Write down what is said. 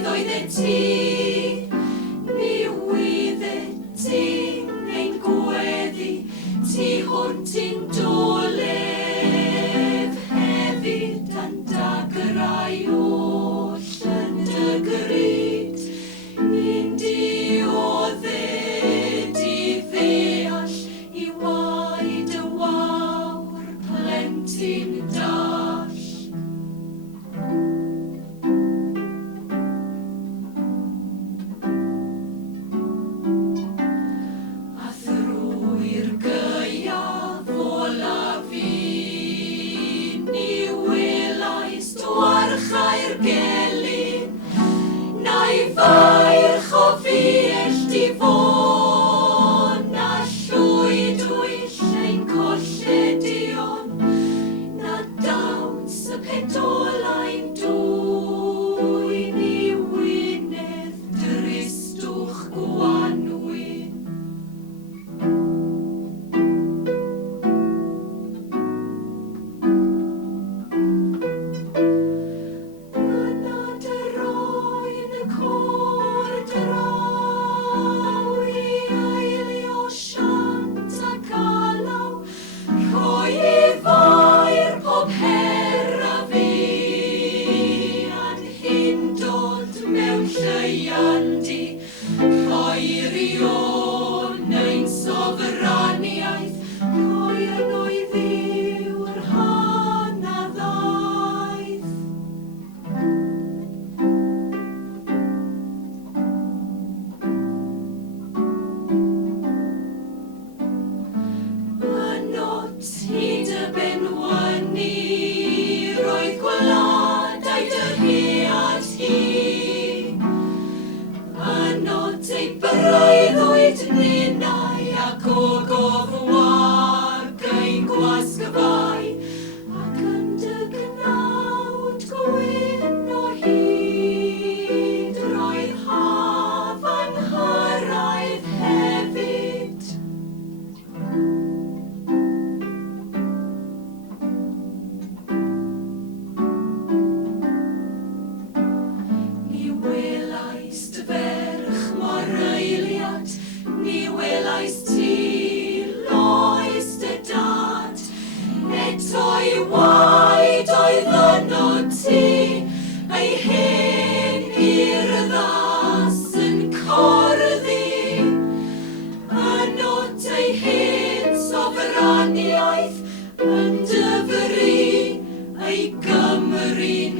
braidd oeddet ti, ni wydded ti ein gweddi, ti hwnt i'n dolef hefyd yn dagrau oll yn dy gryd. Un diodded i ddeall i waed y wawr plentyn dall. A thrwy'r gaeaf olaf fi, ni welais dwarchau'r gelyn, na'i fairch o fiellt i fôn, na llwyd wyll ein colledion, na dawns y pedolau'n dwyn i wynedd dristwch gwanwyn. Nad yr oen y côr draw i eilio siant a galaw, rhoi i fair pob her a fi, a'n hindod mewn lleiandi, rhoirion ein sofraniaeth, rhoi yn o'i ddiw'r hanaddaeth. Yno ti dy benwyni, roedd gwaladau dy rhiad hi. Yno tei breuddwyd ninnau ac o gofwag ein gwasgfau, ac yn dy gnawd gwyn o hyd, roedd haf yn hyrraedd hefyd. Ni welais dy ferch mor eiliad, ni welais ti loes dy dad, eto i waed oedd yno ti, ei hen urddas yn corddi, yno tei hen sofraniaeth yn dyfru ei Gymru'n